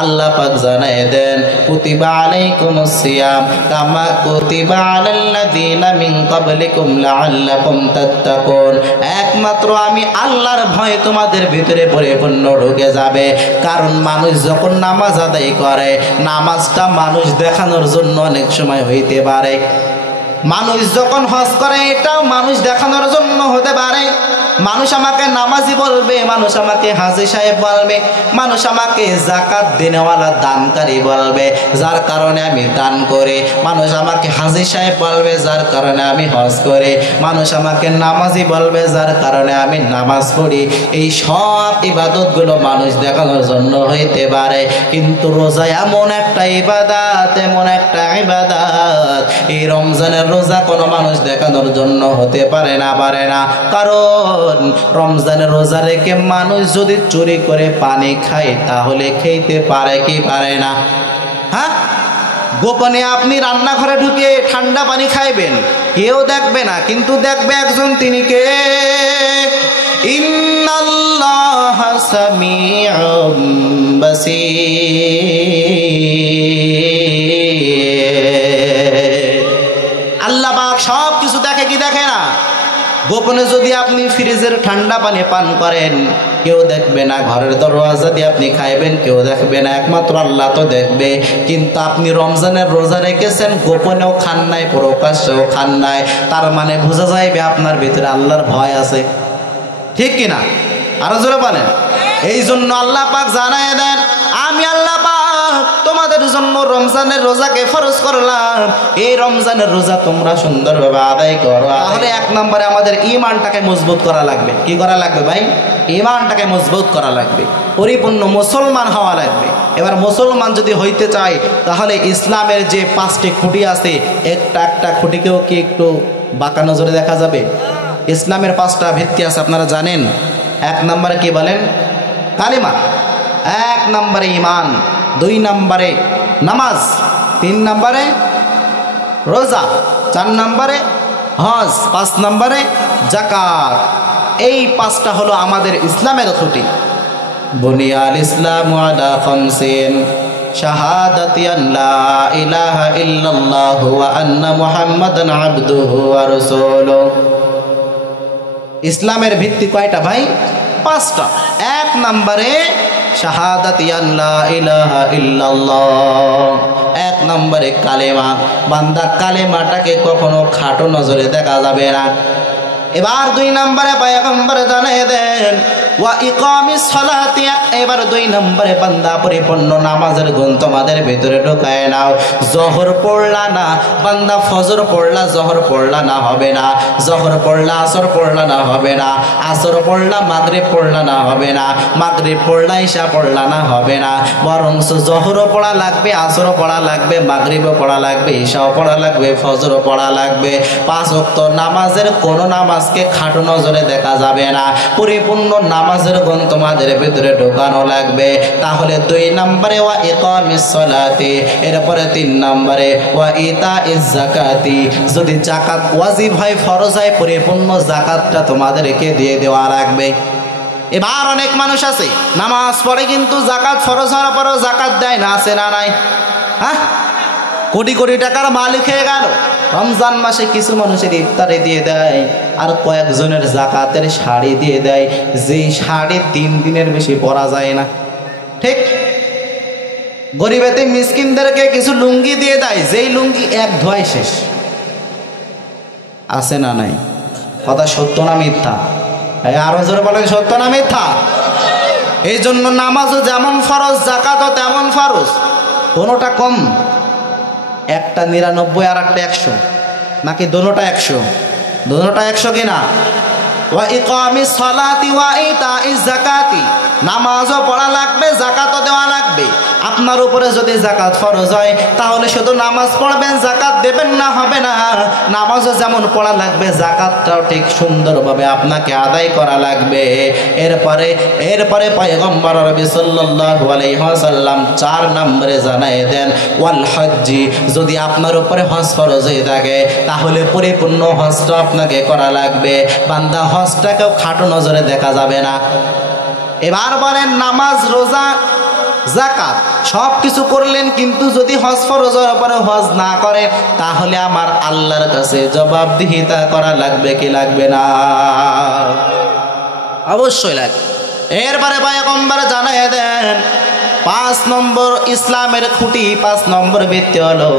আল্লাহ পাক জানায় দেন কুতিবা আলাইকুমুস সিয়াম কামা কুতিবা আলাল্লাযীনা মিন ক্বাবলিকুম লাআল্লাকুম তাত্তাকুন। একমাত্র আমি আল্লাহর ভয় তোমাদের ভিতরে পরিপূর্ণ ঢুকে যাবে। কারণ মানুষ যখন নামাজ আদায় করে, নামাজটা মানুষ দেখানোর জন্য অনেক সময় হইতে পারে। মানুষ যখন হজ করে, এটাও মানুষ দেখানোর জন্য হতে পারে। মানুষ আমাকে নামাজি বলবে, মানুষ আমাকে হাজী সাহেব বলবে, মানুষ আমাকে যাকাত দেনেওয়ালা দানকারী বলবে, যার কারণে আমি দান করি। মানুষ আমাকে হাজী সাহেব বলবে, যার কারণে আমি হজ করি। মানুষ আমাকে নামাজি বলবে, যার কারণে আমি নামাজ পড়ি। এই সব ইবাদতগুলো মানুষ দেখানোর জন্য হইতে পারে, কিন্তু রোজা এমন একটা ইবাদত, এমন একটা ইবাদত, এই রমজানের রোজা কোনো মানুষ দেখানোর জন্য হতে পারে না, পারে না। কারণ রমজানের রোজা রেখে মানুষ যদি চুরি করে পানি খায়, তাহলে খেতে পারে কি পারে না? হ্যাঁ, গোপনে আপনি রান্নাঘরে ঢুকে ঠান্ডা পানি খাইবেন, কেউ দেখবে না, কিন্তু দেখবে একজন, তিনি কে? ইন্নাল্লাহা সামিউম বাসীর। আল্লাহ পাক সব কিছু দেখে কি দেখে না? গোপনে যদি আপনি ফ্রিজের ঠান্ডা পানি পান করেন, কেউ দেখবে না। ঘরের দরওয়াজা দিয়ে আপনি খাইবেন, কেউ দেখবে না, একমাত্র আল্লাহ তো দেখবে। কিন্তু আপনি রমজানের রোজা রেখেছেন, গোপনেও খান নাই, প্রকাশ্যেও খান নাই, তার মানে বোঝা যাইবে আপনার ভিতরে আল্লাহর ভয় আছে, ঠিক কিনা? আরো জোরে বলেন। এই জন্য আল্লাহ পাক জানায় দেন, আমি আল্লাহ পাক তোমাদের জন্য রমজানের রোজাকে ফরজ করলাম। এই রমজানের রোজা তোমরা সুন্দরভাবে আদায় করো। তাহলে এক নম্বরে আমাদের ঈমানটাকে মজবুত করা লাগবে। কি করা লাগবে ভাই? ঈমানটাকে মজবুত করা লাগবে, পরিপূর্ণ মুসলমান হওয়া লাগবে। এবার মুসলমান যদি হইতে চাই, তাহলে ইসলামের যে 5টি খুঁটি আছে, একটা একটা খুঁটিকেও কি একটু বাঁকা নজরে দেখা যাবে? ইসলামের 5টা ভিত্তি আছে, আপনারা জানেন। 1 নম্বরে কি বলেন? কালিমা। 1 নম্বরে ঈমান, 2 নম্বরে নামাজ, 3 নম্বরে রোজা, 4 নম্বরে হজ, 5 নম্বরে যাকাত। এই 5টা হলো আমাদের ইসলামের খুঁটি। বুনিয়াল ইসলামু আলা খামসিন শাহাদাতি আল্লা ইলাহা ইল্লাল্লাহু ওয়া আন্না মুহাম্মাদান আবদুহু ওয়া রাসূলুহু। ইসলামের ভিত্তি কয়টা ভাই? 5টা। 1 নম্বরে শাহাদাতি আল্লা ইলাহা ইল্লাল্লাহ, 1 নম্বরে কালেমা। বান্দা কালেমাটাকে কখনো খাটো নজরে দেখা যাবে না। এবার 2 নম্বরে পয়গম্বর জানিয়ে দেন ওয়া ইকামিস সালাতি। এবার 2 নম্বরে বান্দা পরিপূর্ণ নামাজের গুণ তোমাদের ভিতরে ঢোকায় নাও। জোহর পড়লা না বান্দা, ফজর পড়লা, জোহর পড়লা না হবে না, জোহর পড়লা আসর পড়লা না হবে না, আসর পড়লা মাগরিব পড়লা না হবে না, মাগরিব পড়লা ইশা পড়লা না হবে না, বরং জোহরও পড়া লাগবে, আসরও পড়া লাগবে, মাগরিবও পড়া লাগবে, ইশাও পড়া লাগবে, ফজরও পড়া লাগবে। 5 ওয়াক্ত নামাজের কোন নামাজকে খাটো নজরে দেখা যাবে না। পরিপূর্ণ নামাজের গুণ তোমাদের ভিতরে ঢোকানো লাগবে। তাহলে 2 নম্বরে ওয়া ইকামিস সালাতি, এরপরে 3 নম্বরে ওয়া ইতাইজ যাকাতি। যদি যাকাত ওয়াজিব হয়, ফরজ হয়, পরিপূর্ণ যাকাতটা তোমাদেরকে দিয়ে দেওয়া লাগবে। এবার অনেক মানুষ আছে নামাজ পড়ে, কিন্তু যাকাত ফরজ হওয়ার পরও যাকাত দেয় না, আছে না নাই? হ্যাঁ, কোটি কোটি টাকার মালিক হয়ে গেল। রমজান মাসে কিছু মানুষের ইফতারি দিয়ে দেয়, আর কয়েকজনের যাকাতের শাড়ি দিয়ে দেয়, যেই শাড়ি 3 দিনের বেশি পরা যায় না, ঠিক? গরিবেতে মিসকিনদেরকে কিছু লুঙ্গি দিয়ে দেয়, যেই লুঙ্গি 1 ধোয়ায় শেষ, আছে না নাই? কথা সত্য না মিথ্যা? আরো জোরে বলেন, সত্য না মিথ্যা? এই জন্য নামাজও যেমন ফরজ, যাকাতও তেমন ফরজ। কোনোটা কম? একটা 99 আর একটা 100, নাকি দোনোটা 100? দোনোটা 100 কিনা? ওয়া ইকামিস সালাতি ওয়া ইতাইজ যাকাতি। নামাজও পড়া লাগবে, যাকাতও দেওয়া লাগবে। আপনার উপরে যদি যাকাত ফরজ হয়, তাহলে শুধু নামাজ পড়বেন, যাকাত দেবেন না, হবে না। নামাজও যেমন পড়া লাগবে, যাকাতটাও ঠিক সুন্দরভাবে আপনাকে আদায় করা লাগবে। এরপরে পয়গম্বর নবী সাল্লাল্লাহু আলাইহি ওয়াসাল্লাম 4 নম্বরে জানায় দেন ওয়াল হজ্জি। যদি আপনার উপরে হজ ফরজ হয়ে থাকে, তাহলে পরিপূর্ণ হজটা আপনাকে করা লাগবে। বান্দা হজটাকেও খাটো নজরে দেখা যাবে না। এবার বলেন নামাজ, রোজা, যাকাত সব কিছু করলেন, কিন্তু যদি হজ ফরজের উপরে হজ না করেন তাহলে আমার আল্লাহর কাছে জবাবদিহিতা করা লাগবে কি লাগবে না? অবশ্যই লাগবে। এরপরে পয়গম্বর জানায় দেন 5 নম্বর ইসলামের খুঁটি, 5 নম্বর ভিত্তি হলো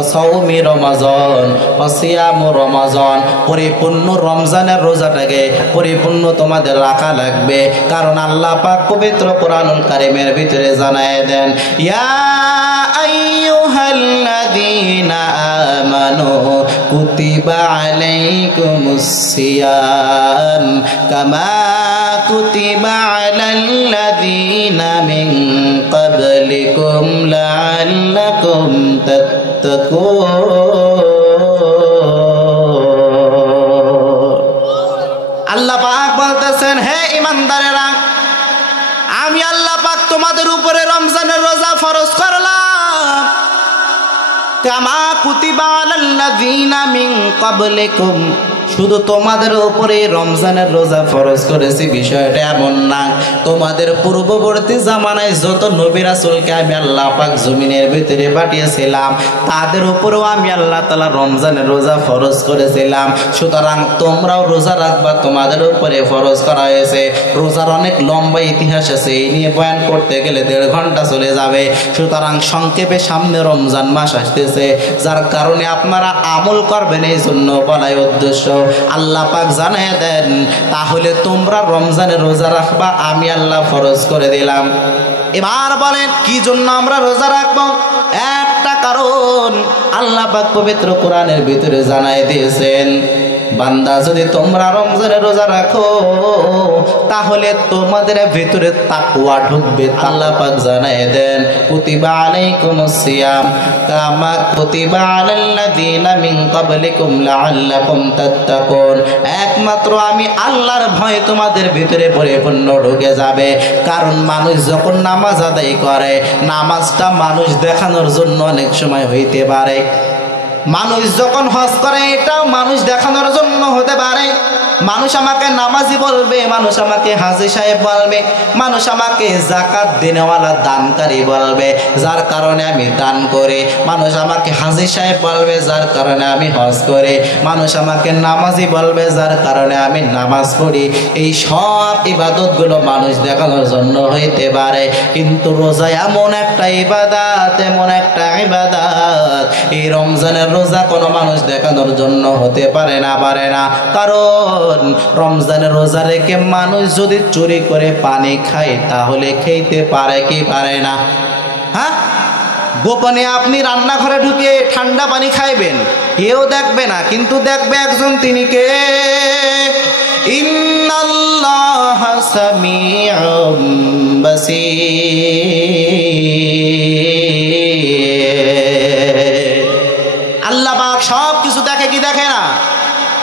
অসাউমি রমাজান, অসিয়ামু রমাজান। পরিপূর্ণ রমজানের রোজাটাকে পরিপূর্ণ তোমাদের রাখা লাগবে, কারণ আল্লাহ পাক পবিত্র কোরআনুল কারীমের ভিতরে জানায় দেন, ইয়া আইয়ুহাল্লাযীনা আমানু কুতিবা আলাইকুমুস সিয়াম কামা কুতিবা আলাল্লাযীনা মিন ক্বাবলিকুম লাআল্লাকুম তাত্তাকুন। আল্লাহ পাক বলতেছেন, হে ঈমানদারেরা, আমি আল্লাহ পাক তোমাদের উপরে রমজানের রোজা ফরজ করলাম, কামা কুতিবা আলাল্লাযীনা মিন ক্বাবলিকুম। শুধু তোমাদের উপরে রমজানের রোজা ফরজ করেছি বিষয়টা এমন না, তোমাদের পূর্ববর্তী জামানায় যত নবী রাসূলকে আমি আল্লাহ পাক জমিনের ভিতরে পাঠিয়েছিলাম তাদের উপরেও আমি আল্লাহ তাআলা রমজানের রোজা ফরজ করেছিলাম। সুতরাং তোমরাও রোজা রাখবা, তোমাদের উপরে ফরজ করা হয়েছে। রোজার অনেক লম্বা ইতিহাস আছে, এই নিয়ে বয়ান করতে গেলে 1.5 ঘন্টা চলে যাবে। সুতরাং সংক্ষেপে সামনে রমজান মাস আসতেছে, যার কারণে আপনারা আমল করবেন, এই জন্য বলাই উদ্দেশ্য। আল্লাহ পাক জানিয়ে দেন, তাহলে তোমরা রমজানের রোজা রাখবা, আমি আল্লাহ ফরজ করে দিলাম। এবার বলেন কি জন্য আমরা রোজা রাখবো? একটা কারণ আল্লাহ পাক পবিত্র কোরআনের ভিতরে জানাই দিয়েছেন, বান্দা যদি তোমরা রমজানের রোজা রাখো তাহলে তোমাদের ভিতরে তাকওয়া ঢুকবে। আল্লাহ পাক জানায় দেন, কুতিবা আলাইকুমুস সিয়াম কামা কুতিবা আলাল্লাযীনা মিন ক্বাবলিকুম লাআল্লাকুম তাত্তাকুন। একমাত্র আমি আল্লাহর ভয় তোমাদের ভিতরে পরিপূর্ণ ঢুকে যাবে। কারণ মানুষ যখন নামাজ আদায় করে, নামাজটা মানুষ দেখানোর জন্য অনেক সময় হইতে পারে। মানুষ যখন হজ করে, এটাও মানুষ দেখানোর জন্য হতে পারে। মানুষ আমাকে নামাজি বলবে, মানুষ আমাকে হাজী সাহেব বলবে, মানুষ আমাকে যাকাত দেনেওয়ালা দানকারী বলবে, যার কারণে আমি দান করি। মানুষ আমাকে হাজী সাহেব বলবে, যার কারণে আমি হজ করি। মানুষ আমাকে নামাজি বলবে, যার কারণে আমি নামাজ পড়ি। এই সব ইবাদতগুলো মানুষ দেখানোর জন্য হইতে পারে, কিন্তু রোজা এমন একটা ইবাদত, এমন একটা ইবাদত, এই রমজানের রোজা কোনো মানুষ দেখানোর জন্য হতে পারে না, পারে না। কারণ রমজানের রোজা রেখে মানুষ যদি চুরি করে পানি খায় তাহলে খেতে পারে কি পারে না? হ্যাঁ, গোপনে আপনি রান্নাঘরে ঢুকে ঠান্ডা পানি খাইবেন, কেউ দেখবে না, কিন্তু দেখবে একজন, তিনি কে? ইন্নাল্লাহা সামিউম বাসীর। আল্লাহ পাক সব কিছু দেখে কি দেখে না?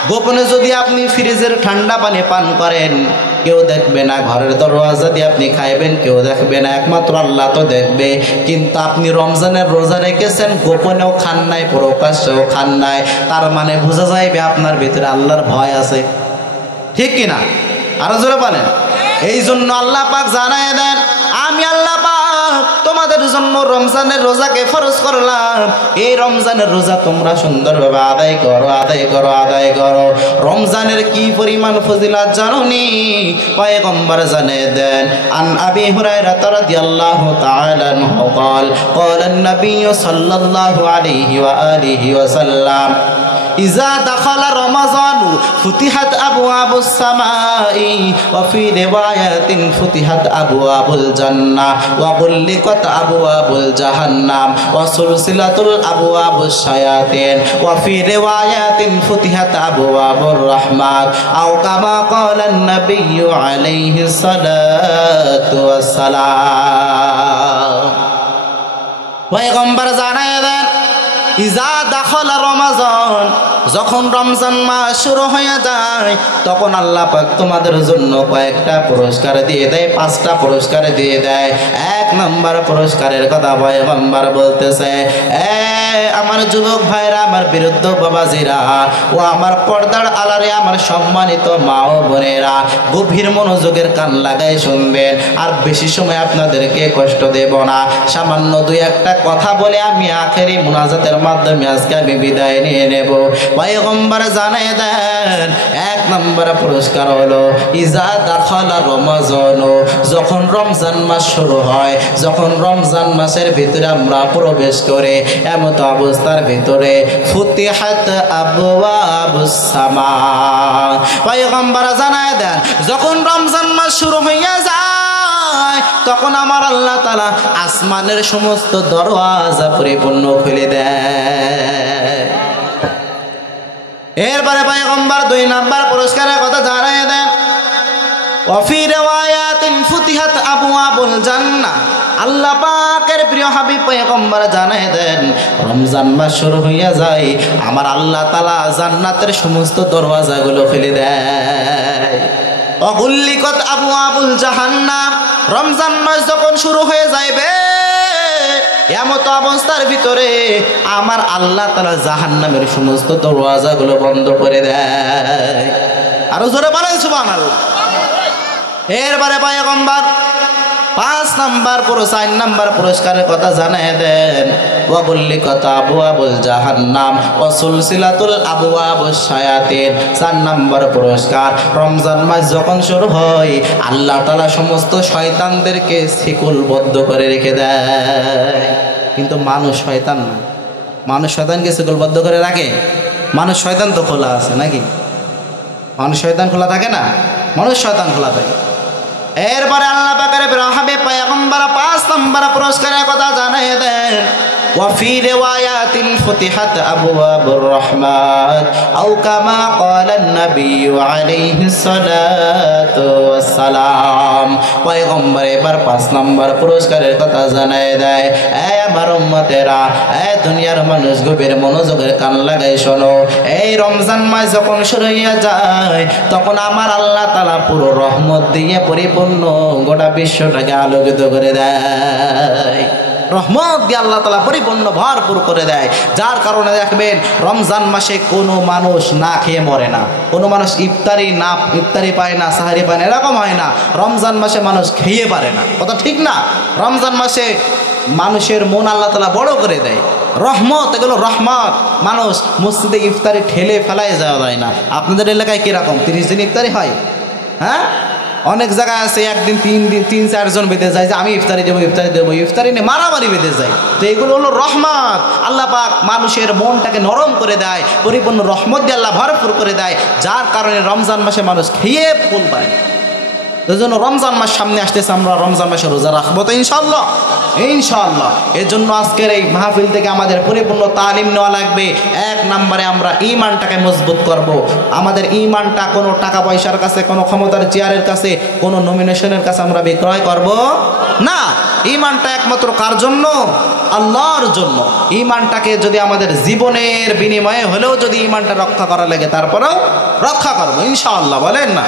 গোপনে যদি আপনি ফ্রিজের ঠান্ডা পানি পান করেন কেউ দেখবে না, ঘরের দরওয়াজা দিয়ে আপনি খাইবেন কেউ দেখবে না, একমাত্র আল্লাহ তো দেখবে। কিন্তু আপনি রমজানের রোজা রেখেছেন, গোপনেও খান নাই, প্রকাশ্যেও খান নাই, তার মানে বোঝা যাইবে আপনার ভিতরে আল্লাহর ভয় আছে, ঠিক কিনা? আরো জোরে বলেন। এই জন্য আল্লাহ পাক জানায় দেন, আমি আল্লাহ পাক তোমাদের জন্য রমজানের রোজাকে ফরজ করলাম। এই রমজানের রোজা তোমরা সুন্দরভাবে আদায় করো, আদায় করো, আদায় করো। রমজানের কি পরিমাণ ফজিলত জানোনি? পয়গম্বর জানিয়ে দেন, আন আবি হুরায়রা রাদিয়াল্লাহু তাআলা আনহু قال قال النبي صلى الله عليه وآله وسلم إذا دخل رمضان فتحت أبواب السماء وفي رواية فتحت أبواب الجنة وغلقت أبواب الجهنم وسلسلة الأبواب الشياطين وفي رواية فتحت أبواب الرحمن أو كما قال النبي عليه الصلاة والسلام। পয়গম্বর জানায় দেন, ইজা দাখলা রমাজান, যখন রমজান মাস শুরু হয়ে যায় তখন আল্লাহ পাক তোমাদের জন্য কয়েকটা পুরস্কার দিয়ে দেয়, 5টা পুরস্কার দিয়ে দেয়। 1 নম্বর পুরস্কারের কথা পয়গম্বর বলতেছে, আমার যুবক ভাইরা, আমার বিরুদ্ধ বাবাজিরা ও আমার পর্দার আলারে আমার সম্মানিত মা ও বোনেরা, গভীর মনোযোগের কান লাগাই শুনবেন। আর বেশি সময় আপনাদেরকে কষ্ট দেব না, সামান্য দুই একটা কথা বলে আমি আখেরি মুনাজাতের মাধ্যমে আজকে আমি বিদায় নিয়ে নেব। পয়গম্বর জানায় দেন, এক নম্বর পুরস্কার হলো ইজা দাখালা রমাজান, যখন রমজান মাস শুরু হয়, যখন রমজান মাসের ভিতরে আমরা প্রবেশ করে এমত অবস্থার ভিতরে ফুতিহাত আবওয়াবুস সামা, পয়গম্বর জানায় দেন যখন রমজান মাস শুরু হইয়া যায় তখন আমার আল্লাহ তাআলা আসমানের সমস্ত দরওয়াজা পরিপূর্ণ খুলে দেয়। এরপরে পয়গম্বর দুই নাম্বার পুরস্কারের কথা জানায় দেন, ওয়াফি রিওয়ায়াতিন ফুতিহাত আবওয়াবুল জান্নাহ, আল্লাহ পাকের প্রিয় হাবিব পয়গম্বর জানায় দেন রমজান মাস শুরু হইয়া যায় আমার আল্লাহ তাআলা জান্নাতের সমস্ত দরওয়াজাগুলো খুলে দেয়। ওয়াগুল্লিকাত আবওয়াবুল জাহান্নাম, রমজান মাস যখন শুরু হয়ে যাইবে এমত অবস্থার ভিতরে আমার আল্লাহ তাআলা জাহান্নামের সমস্ত দরওয়াজাগুলো বন্ধ করে দেয়। আরো জোরে বলেন সুবহানাল্লাহ। এরপরে পয়গম্বর পাঁচ নাম্বার পুরস্কারের কথা জানায় দেন, ওয়াগুল্লিকাত আবওয়াবুল জাহান্নাম ওয়া সুলসিলাতুল আবওয়াবুশ শায়াতিন, চার নম্বর পুরস্কার রমজান মাস যখন শুরু হয় আল্লাহ তাআলা সমস্ত শয়তানদেরকে শিকলবদ্ধ করে রেখে দেয়। কিন্তু মানুষ শয়তান না, মানুষ শয়তানকে শিকলবদ্ধ করে রাখে? মানুষ শয়তান তো খোলা আছে নাকি? মানুষ শয়তান খোলা থাকে না, মানুষ শয়তান খোলা থাকে। এরপরে আল্লাহ পাকের হাবিব পয়গম্বর পাঁচ নম্বর পুরস্কারের কথা জানিয়ে দেন, ওয়াফি রিওয়ায়াতিন ফুতিহাত আবওয়াবুর রাহমাত আও কামা ক্বালান নবী আলাইহিস সালাতু ওয়াস সালাম। পয়গম্বর এবার পাঁচ নম্বর পুরস্কারের কথা জানিয়ে দেয়, আমার উম্মতেরা, দুনিয়ার মানুষ গভীর মনোযোগের কান লাগাই শোনো, এই রমজান মাস যখন শুরু হইয়া যায় তখন আমার আল্লাহ তাআলা পুরো রহমত দিয়ে পরিপূর্ণ গোটা বিশ্বটাকে আলোকিত করে দেয়। রহমত দিয়ে আল্লাহ তাআলা পরিপূর্ণ ভরপুর করে দেয়, যার কারণে দেখবেন রমজান মাসে কোনো মানুষ না খেয়ে মরে না, কোনো মানুষ ইফতারি পায় না, সাহারি পায় না, এরকম হয় না। রমজান মাসে মানুষ খেয়ে পারে না, কথা ঠিক না? রমজান মাসে মানুষের মন আল্লাহ তাআলা বড় করে দেয়, রহমত, এগুলো রহমত। মানুষ মসজিদে ইফতারি ঠেলে ফেলায় যাওয়া যায় না। আপনাদের এলাকায় কিরকম 30 দিন ইফতারি হয়? হ্যাঁ, অনেক জায়গায় আছে একদিন 3 দিন 3-4 জন বেঁধে যায় যে আমি ইফতারি দেবো, ইফতারি নিয়ে মারামারি বেঁধে যায়। তো এগুলো হলো রহমত। আল্লাহ পাক মানুষের মনটাকে নরম করে দেয়, পরিপূর্ণ রহমত দিয়ে আল্লাহ ভরপুর করে দেয়, যার কারণে রমজান মাসে মানুষ খেয়ে ফুল পায়। এই জন্য রমজান মাস সামনে আসতেছে, আমরা রমজান মাসে রোজা রাখবো তো ইনশাআল্লাহ, ইনশাআল্লাহ। এর জন্য আজকের এই মাহফিল থেকে আমাদের পরিপূর্ণ তালিম নেওয়া লাগবে। এক নম্বরে আমরা ঈমানটাকে মজবুত করব। আমাদের ঈমানটা কোনো টাকা পয়সার কাছে, কোনো ক্ষমতার চেয়ারের কাছে, কোনো নমিনেশনের কাছে আমরা বিক্রয় করব না। ঈমানটা একমাত্র কার জন্য? আল্লাহর জন্য। ঈমানটাকে যদি আমাদের জীবনের বিনিময়ে হলেও যদি ঈমানটা রক্ষা করা লাগে, তারপরেও রক্ষা করব ইনশাআল্লাহ, বলেন না?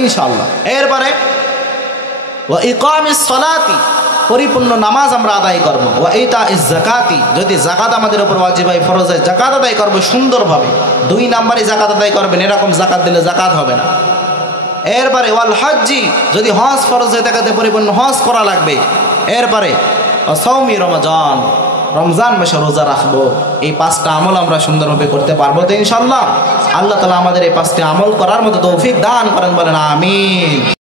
ইনশাআল্লাহ। এরপরে ওয়া ইকামিস সালাতি, পরিপূর্ণ নামাজ আমরা আদায় করবো। ওয়া ইতাইজ যাকাতি, যদি যাকাত আমাদের উপর ওয়াজিব হয়, ফরজ হয়, যাকাত আদায় করবো সুন্দরভাবে। 2 নম্বরে যাকাত আদায় করবেন, এরকম যাকাত দিলে যাকাত হবে না। এরপরে ওয়াল হজ্জি, যদি হজ ফরজ হয়ে থাকে পরিপূর্ণ হজ করা লাগবে। এরপরে সাওমি রমজান, রমজান মাসে রোজা রাখবো। এই 5টা আমল আমরা সুন্দরভাবে করতে পারবো তো ইনশাআল্লাহ। আল্লাহ তাআলা আমাদের এই 5টি আমল করার মতো তৌফিক দান করেন, বলেন আমিন।